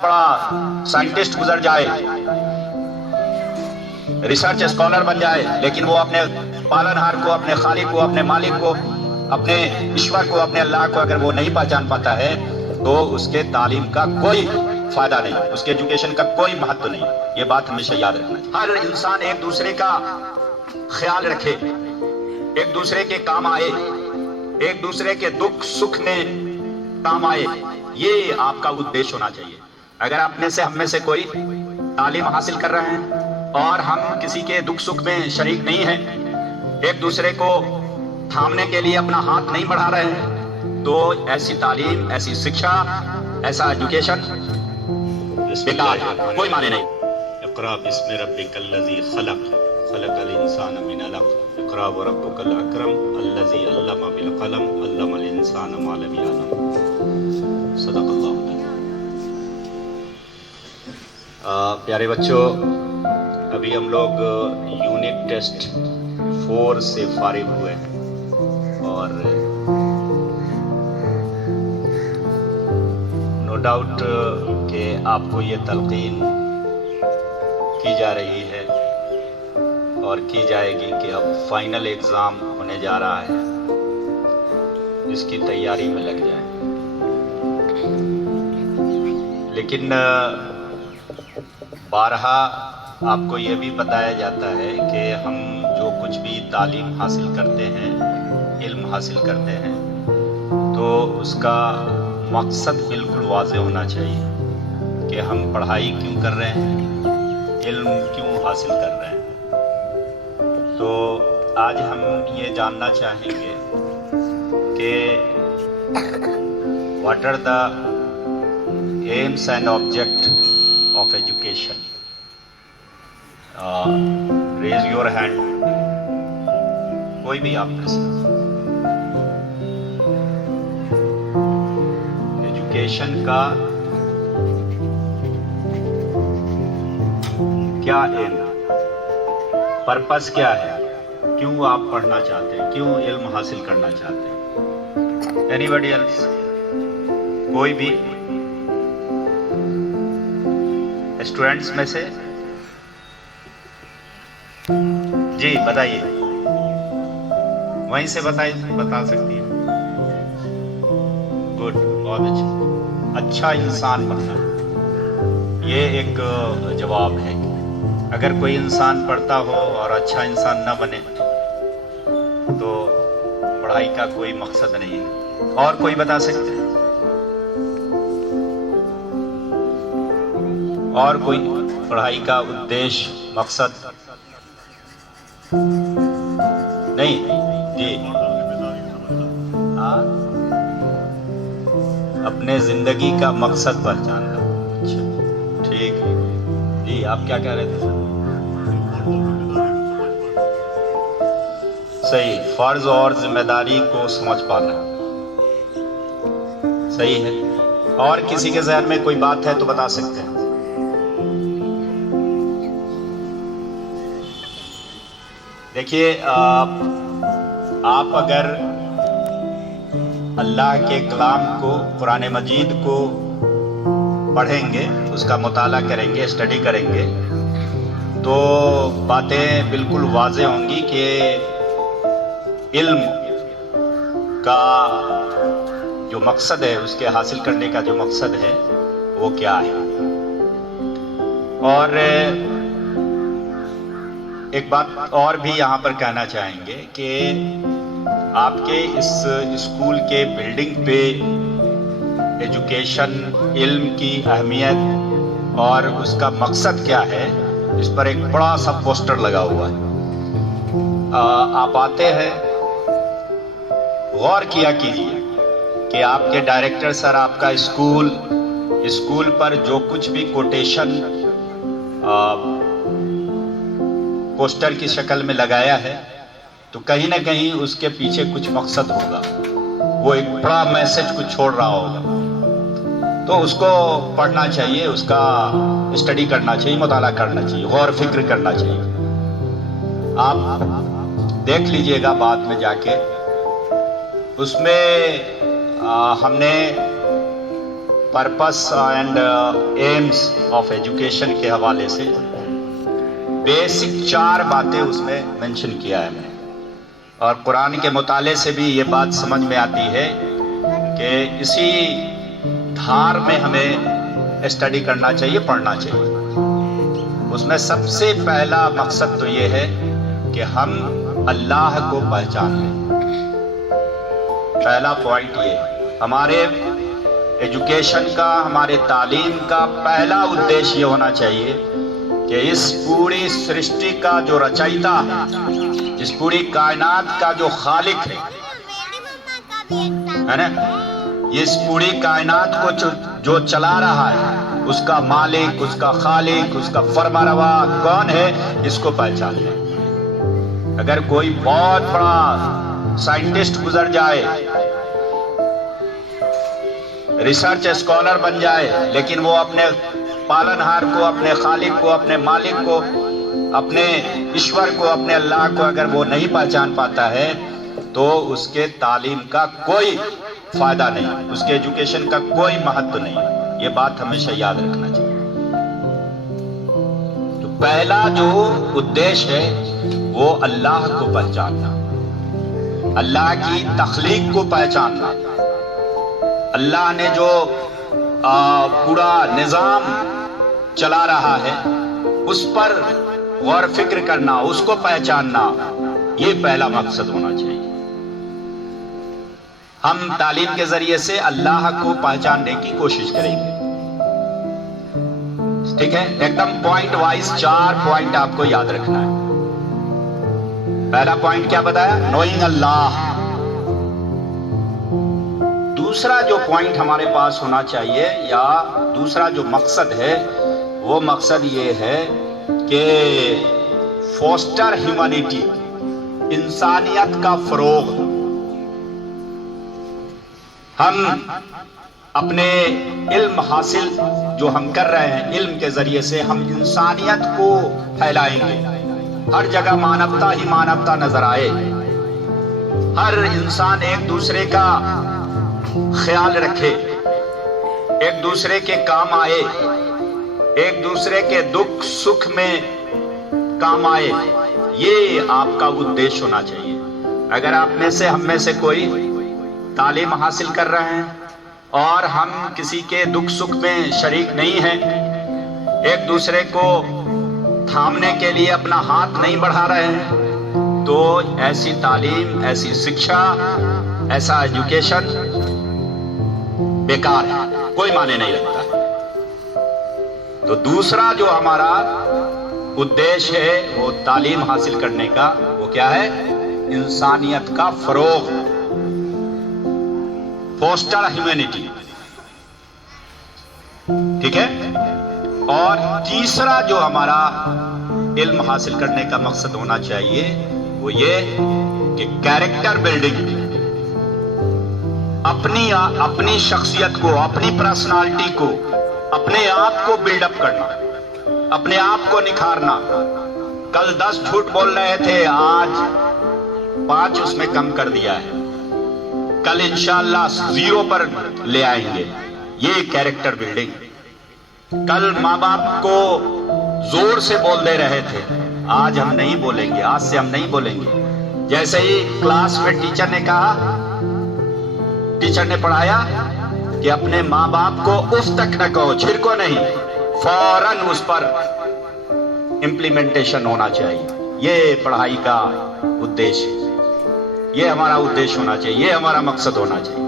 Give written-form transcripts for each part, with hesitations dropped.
बड़ा साइंटिस्ट गुजर जाए, रिसर्च स्कॉलर बन जाए, लेकिन वो अपने पालनहार को, अपने खालिक को, अपने मालिक को, अपने ईश्वर को, अपने अल्लाह को अगर वो नहीं पहचान पाता है तो उसके तालीम का कोई फायदा नहीं, उसके एजुकेशन का कोई महत्व नहीं। ये बात हमेशा याद रखना। हर इंसान एक दूसरे का ख्याल रखे, एक दूसरे के काम आए, एक दूसरे के दुख सुख में काम आए, ये आपका उद्देश्य होना चाहिए। अगर अपने से हम में से कोई तालीम हासिल कर रहे हैं और हम किसी के दुख सुख में शरीक नहीं हैं, एक दूसरे को थामने के लिए अपना हाथ नहीं बढ़ा रहे हैं, तो ऐसी तालीम, ऐसी शिक्षा, ऐसा एजुकेशन बेकार है, कोई माने नहीं। इक़रा बिस्मि रब्बिकल लज़ी खलक़, खलक़ल इंसान मिन अलक़, इक़रा व रब्बुकल अकरम, अल्लज़ी अल्लम बिल क़लम, अल्लमल इंसान मा लम यअलम। सदक़ल्लाहु अलज़ीम। प्यारे बच्चों, अभी हम लोग यूनिट टेस्ट 4 से फारिग हुए हैं और नो डाउट कि आपको ये तलक़ीन की जा रही है और की जाएगी कि अब फाइनल एग्ज़ाम होने जा रहा है, इसकी तैयारी में लग जाए। लेकिन बारहा आपको ये भी बताया जाता है कि हम जो कुछ भी तालीम हासिल करते हैं, इल्म हासिल करते हैं, तो उसका मकसद बिल्कुल वाज़ेह होना चाहिए कि हम पढ़ाई क्यों कर रहे हैं, इल्म क्यों हासिल कर रहे हैं। तो आज हम ये जानना चाहेंगे कि what are the aims and object of education. Raise your hand. कोई भी आप प्रश्न। एजुकेशन का क्या एम, पर्पस क्या है, क्यों आप पढ़ना चाहते हैं, क्यों इल्म हासिल करना चाहते हैं? Anybody else? कोई भी स्टूडेंट्स में से? जी बताइए, वहीं से बता सकती है। गुड, बहुत अच्छा इंसान बनना, ये एक जवाब है। अगर कोई इंसान पढ़ता हो और अच्छा इंसान न बने तो पढ़ाई का कोई मकसद नहीं है। और कोई बता सकते हैं? और कोई? पढ़ाई का उद्देश्य, मकसद नहीं? जी हाँ, अपने जिंदगी का मकसद पहचानना। अच्छा, ठीक है जी। आप क्या कह रहे थे? सही, फर्ज और जिम्मेदारी को समझ पाना, सही है। और किसी के ज़हन में कोई बात है तो बता सकते हैं। देखिए, आप अगर अल्लाह के कलाम को, कुरान मजीद को पढ़ेंगे, उसका मुताला करेंगे, स्टडी करेंगे, तो बातें बिल्कुल वाज़ेह होंगी कि इल्म का जो मकसद है, उसके हासिल करने का जो मकसद है वो क्या है। और एक बात और भी यहाँ पर कहना चाहेंगे कि आपके इस स्कूल के बिल्डिंग पे एजुकेशन, इल्म की अहमियत और उसका मकसद क्या है, इस पर एक बड़ा सा पोस्टर लगा हुआ है। आप आते हैं, गौर किया कीजिए कि आपके डायरेक्टर सर आपका स्कूल पर जो कुछ भी कोटेशन पोस्टर की शक्ल में लगाया है, तो कहीं ना कहीं उसके पीछे कुछ मकसद होगा, वो एक बड़ा मैसेज कुछ छोड़ रहा होगा। तो उसको पढ़ना चाहिए, उसका स्टडी करना चाहिए, मुताला करना चाहिए, गौर फिक्र करना चाहिए। आप देख लीजिएगा बाद में जाके, उसमें हमने purpose and AIIMS of education के हवाले से बेसिक 4 बातें उसमें मेंशन किया है मैंने, और कुरान के मुताले से भी ये बात समझ में आती है कि इसी धार में हमें स्टडी करना चाहिए, पढ़ना चाहिए। उसमें सबसे पहला मकसद तो ये है कि हम अल्लाह को पहचान लें। पहला पॉइंट ये है, हमारे एजुकेशन का, हमारे तालीम का पहला उद्देश्य ये होना चाहिए कि इस पूरी सृष्टि का जो रचयिता है, इस पूरी कायनात का जो खालिक है ना, इस पूरी कायनात को जो चला रहा है, उसका मालिक, उसका खालिक, उसका फरमारवा कौन है, इसको पहचान ले। अगर कोई बहुत बड़ा साइंटिस्ट गुजर जाए, रिसर्च स्कॉलर बन जाए, लेकिन वो अपने पालनहार को, अपने खालिक को, अपने मालिक को, अपने ईश्वर को, अपने अल्लाह को अगर वो नहीं पहचान पाता है तो उसके तालीम का कोई फायदा नहीं, उसके एजुकेशन का कोई महत्व नहीं। ये बात हमेशा याद रखना चाहिए। तो पहला जो उद्देश्य है वो अल्लाह को पहचानना, अल्लाह की तख्लीक को पहचानना, अल्लाह ने जो पूरा निजाम चला रहा है उस पर गौर फिक्र करना, उसको पहचानना, ये पहला मकसद होना चाहिए। हम तालीम के जरिए से अल्लाह को पहचानने की कोशिश करेंगे, ठीक है। एकदम पॉइंट वाइज 4 पॉइंट आपको याद रखना है। पहला पॉइंट क्या बताया? नोइंग अल्लाह। दूसरा जो पॉइंट हमारे पास होना चाहिए, या दूसरा जो मकसद है, वो मकसद ये है कि फोस्टर ह्यूमैनिटी, इंसानियत का फरोग। हम अपने इल्म हासिल जो हम कर रहे हैं, इल्म के जरिए से हम इंसानियत को फैलाएंगे। हर जगह मानवता ही मानवता नजर आए, हर इंसान एक दूसरे का ख्याल रखे, एक दूसरे के काम आए, एक दूसरे के दुख सुख में काम आए, ये आपका उद्देश्य होना चाहिए। अगर आप में से, हम में से कोई तालीम हासिल कर रहे हैं और हम किसी के दुख सुख में शरीक नहीं हैं, एक दूसरे को थामने के लिए अपना हाथ नहीं बढ़ा रहे हैं, तो ऐसी तालीम, ऐसी शिक्षा, ऐसा एजुकेशन बेकार है, कोई माने नहीं रखता। तो दूसरा जो हमारा उद्देश्य है वो तालीम हासिल करने का, वो क्या है? इंसानियत का फरोग, फोस्टर ह्यूमैनिटी, ठीक है। और तीसरा जो हमारा इल्म हासिल करने का मकसद होना चाहिए वो ये कि कैरेक्टर बिल्डिंग, अपनी शख्सियत को, अपनी पर्सनालिटी को, अपने आप को बिल्डअप करना, अपने आप को निखारना। कल 10 झूठ बोल रहे थे, आज 5 उसमें कम कर दिया है, कल इंशाअल्लाह 0 पर ले आएंगे। ये कैरेक्टर बिल्डिंग। कल माँ बाप को जोर से बोल दे रहे थे, आज हम नहीं बोलेंगे, आज से हम नहीं बोलेंगे। जैसे ही क्लास में टीचर ने कहा, टीचर ने पढ़ाया कि अपने माँ बाप को उफ तक न कहो, छिड़को नहीं, फौरन उस पर इम्प्लीमेंटेशन होना चाहिए। ये पढ़ाई का उद्देश्य, ये हमारा उद्देश्य होना चाहिए, ये हमारा मकसद होना चाहिए।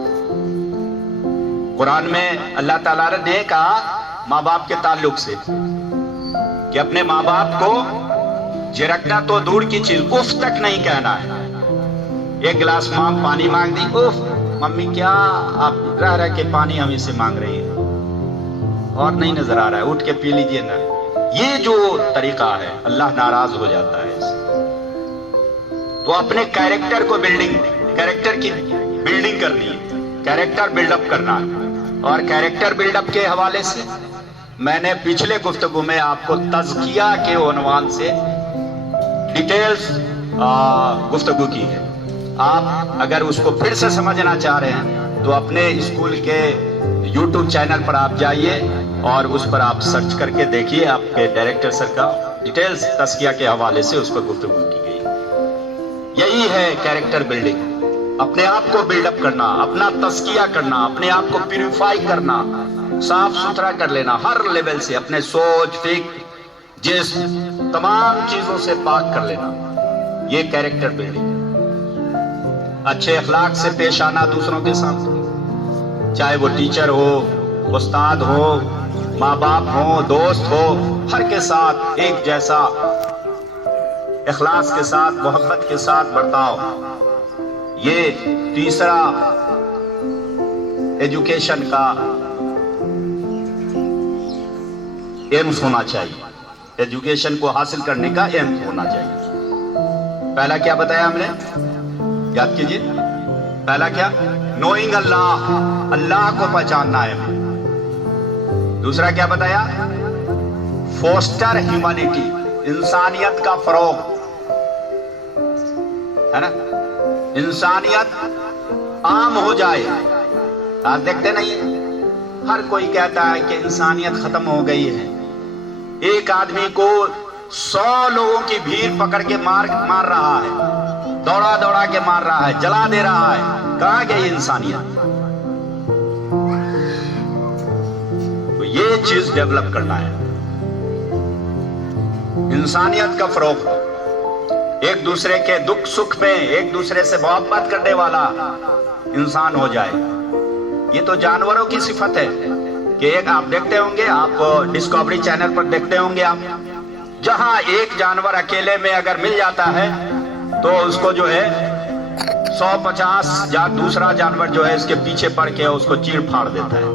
कुरान में अल्लाह ताला ने कहा माँ बाप के ताल्लुक से कि अपने माँ बाप को झिड़कना तो दूर की चीज, उफ तक नहीं कहना है। एक गिलास माँ पानी मांग दी, उफ मम्मी क्या आप रह रह के पानी हमें से मांग रही है, और नहीं नजर आ रहा है, उठ के पी लीजिए ना। ये जो तरीका है, अल्लाह नाराज हो जाता है इससे। तो अपने कैरेक्टर को बिल्डिंग, कैरेक्टर की बिल्डिंग करनी है, कैरेक्टर बिल्डअप करना है। और कैरेक्टर बिल्डअप के हवाले से मैंने पिछले गुफ्तगू में आपको तज़किया के उन्वान से डिटेल्स गुफ्तगू की है। आप अगर उसको फिर से समझना चाह रहे हैं तो अपने स्कूल के YouTube چینل پر آپ جائیے اور اس پر آپ سرچ کر کے دیکھیے، آپ کے ڈائریکٹر سر کا ڈیٹیلز تزکیہ کے حوالے سے اس پر گفتگو کی گئی۔ یہی ہے کیریکٹر بلڈنگ، اپنے آپ کو بلڈ اپ کرنا، اپنا تزکیہ کرنا، اپنے آپ کو پیوریفائی کرنا، صاف ستھرا کر لینا ہر لیول سے، اپنے سوچ، فکر، جسم، تمام چیزوں سے پاک کر لینا، یہ کیریکٹر بلڈنگ۔ اچھے اخلاق سے پیش آنا دوسروں کے ساتھ، چاہے وہ ٹیچر ہو، استاد ہو، ماں باپ ہو، دوست ہو، ہر کے ساتھ ایک جیسا اخلاص کے ساتھ، محبت کے ساتھ برتاؤ۔ یہ تیسرا ایجوکیشن کا ایمز ہونا چاہیے، ایجوکیشن کو حاصل کرنے کا ایمز ہونا چاہیے۔ پہلا کیا بتایا ہم نے؟ یاد کیجیے، پہلا کیا؟ نوئنگ اللہ، اللہ کو پہچاننا ہے۔ دوسرا کیا بتایا؟ فوسٹر ہیومینٹی، انسانیت کا فروغ ہے نا، انسانیت عام ہو جائے۔ آج دیکھتے نہیں، ہر کوئی کہتا ہے کہ انسانیت ختم ہو گئی ہے، ایک آدمی کو 100 لوگوں کی بھیڑ پکڑ کے مار رہا ہے، دوڑا دوڑا کے مار رہا ہے، جلا دے رہا ہے۔ کہاں گئی انسانیت؟ تو یہ چیز ڈیولپ کرنا ہے، انسانیت کا فروغ، ایک دوسرے کے دکھ سکھ میں ایک دوسرے سے محبت کرنے والا انسان ہو جائے۔ یہ تو جانوروں کی صفت ہے کہ ایک آپ دیکھتے ہوں گے، آپ ڈسکوری چینل پر دیکھتے ہوں گے، آپ جہاں ایک جانور اکیلے میں اگر مل جاتا ہے تو اس کو جو ہے 150 یا دوسرا جانور جو ہے اس کے پیچھے پڑ کے اس کو چیڑ پھاڑ دیتا ہے۔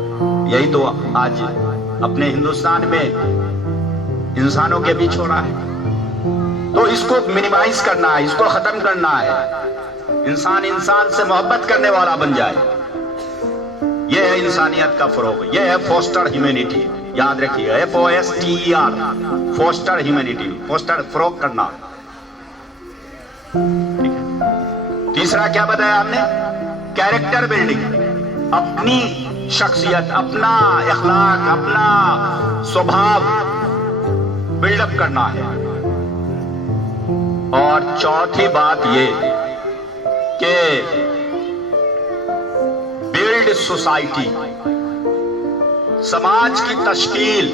یہی تو آج اپنے ہندوستان میں انسانوں کے بیچ ہو رہا ہے۔ تو اس کو منیمائز کرنا ہے، اس کو ختم کرنا ہے، انسان انسان سے محبت کرنے والا بن جائے۔ یہ ہے انسانیت کا فروغ، یہ ہے فوسٹر ہیومینٹی۔ یاد رکھیے، FOSTER، فوسٹر ہیومینٹی، فوسٹر فروغ کرنا۔ تیسرا کیا بتایا ہم نے؟ کیریکٹر بلڈنگ، اپنی شخصیت، اپنا اخلاق، اپنا سوبھاؤ بلڈ اپ کرنا ہے۔ اور چوتھی بات یہ کہ بلڈ سوسائٹی، سماج کی تشکیل،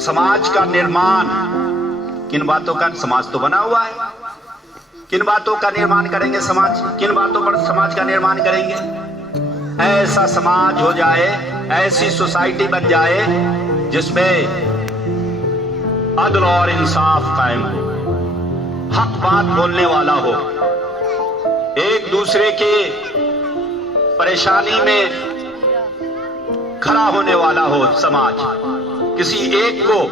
سماج کا نرمان۔ کن باتوں کا سماج تو بنا ہوا ہے، کن باتوں کا نرمان کریں گے سماج، کن باتوں پر سماج کا نرمان کریں گے؟ ایسا سماج ہو جائے، ایسی سوسائٹی بن جائے جس میں عدل اور انصاف قائم ہو، حق بات بولنے والا ہو، ایک دوسرے کی پریشانی میں کھڑا ہونے والا ہو سماج۔ کسی ایک کو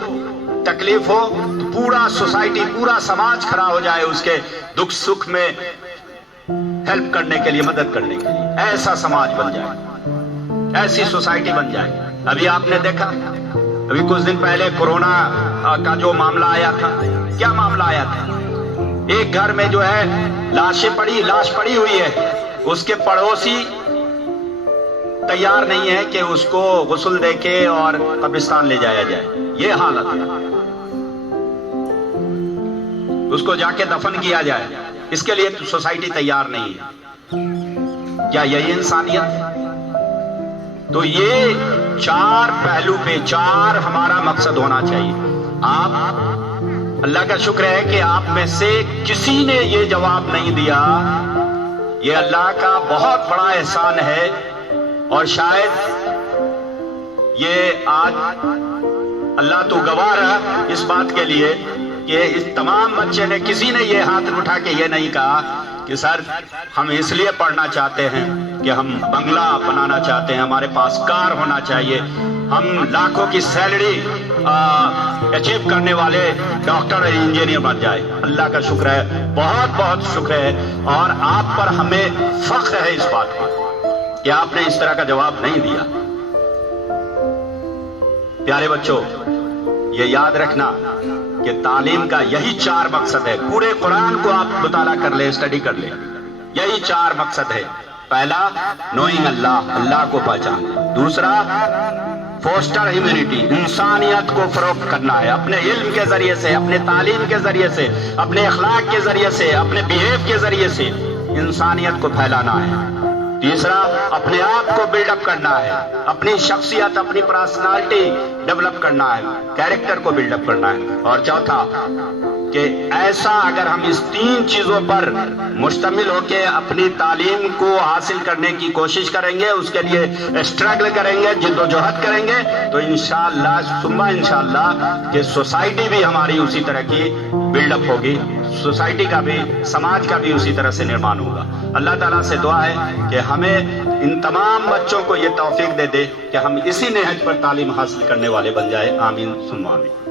تکلیف ہو تو پورا سوسائٹی، پورا سماج کھڑا ہو جائے اس کے دکھ سکھ میں ہیلپ کرنے کے لیے، مدد کرنے کے لیے۔ ایسا سماج بن جائے، ایسی سوسائٹی بن جائے۔ ابھی آپ نے دیکھا، ابھی کچھ دن پہلے کورونا کا جو معاملہ آیا تھا، کیا معاملہ آیا تھا؟ ایک گھر میں جو ہے لاش پڑی ہوئی ہے، اس کے پڑوسی تیار نہیں ہے کہ اس کو غسل دے کے اور قبرستان لے جایا جائے۔ یہ حالت ہے، اس کو جا کے دفن کیا جائے، اس کے لیے سوسائٹی تیار نہیں ہے۔ کیا یہی انسانیت ہے؟ تو یہ 4 پہلو پہ 4 ہمارا مقصد ہونا چاہیے۔ آپ، اللہ کا شکر ہے کہ آپ میں سے کسی نے یہ جواب نہیں دیا، یہ اللہ کا بہت بڑا احسان ہے۔ اور شاید یہ آج اللہ تو گواہ رہا اس بات کے لیے کہ اس تمام بچے نے، کسی نے یہ ہاتھ اٹھا کے یہ نہیں کہا کہ سر ہم اس لیے پڑھنا چاہتے ہیں کہ ہم بنگلہ بنانا چاہتے ہیں، ہمارے پاس کار ہونا چاہیے، ہم لاکھوں کی سیلری اچیو کرنے والے ڈاکٹر اور انجینئر بن جائے۔ اللہ کا شکر ہے، بہت بہت شکر ہے، اور آپ پر ہمیں فخر ہے اس بات کا کہ آپ نے اس طرح کا جواب نہیں دیا۔ پیارے بچوں، یہ یاد رکھنا کہ تعلیم کا یہی 4 مقصد ہے۔ پورے قرآن کو آپ مطالعہ کر لیں، اسٹڈی کر لیں، یہی 4 مقصد ہے۔ پہلا، نوئنگ اللہ، اللہ کو پہچاننا۔ دوسرا فوسٹر ہیومینٹی، انسانیت کو فروغ کرنا ہے، اپنے علم کے ذریعے سے، اپنے تعلیم کے ذریعے سے، اپنے اخلاق کے ذریعے سے، اپنے بیہیو کے ذریعے سے انسانیت کو پھیلانا ہے۔ تیسرا اپنے آپ کو بلڈ اپ کرنا ہے، اپنی شخصیت، اپنی پرسنالٹی ڈیولپ کرنا ہے، کیریکٹر کو بلڈ اپ کرنا ہے۔ اور چوتھا کہ ایسا اگر ہم اس تین چیزوں پر مشتمل ہو کے اپنی تعلیم کو حاصل کرنے کی کوشش کریں گے، اس کے لیے اسٹرگل کریں گے، جد و جہد کریں گے، تو انشاءاللہ ثم انشاءاللہ کہ سوسائٹی بھی ہماری اسی طرح کی بلڈ اپ ہوگی، سوسائٹی کا بھی، سماج کا بھی اسی طرح سے نرمان ہوگا۔ اللہ تعالیٰ سے دعا ہے کہ ہمیں ان تمام بچوں کو یہ توفیق دے دے کہ ہم اسی نہج پر تعلیم حاصل کرنے والے بن جائے۔ آمین ثم آمین۔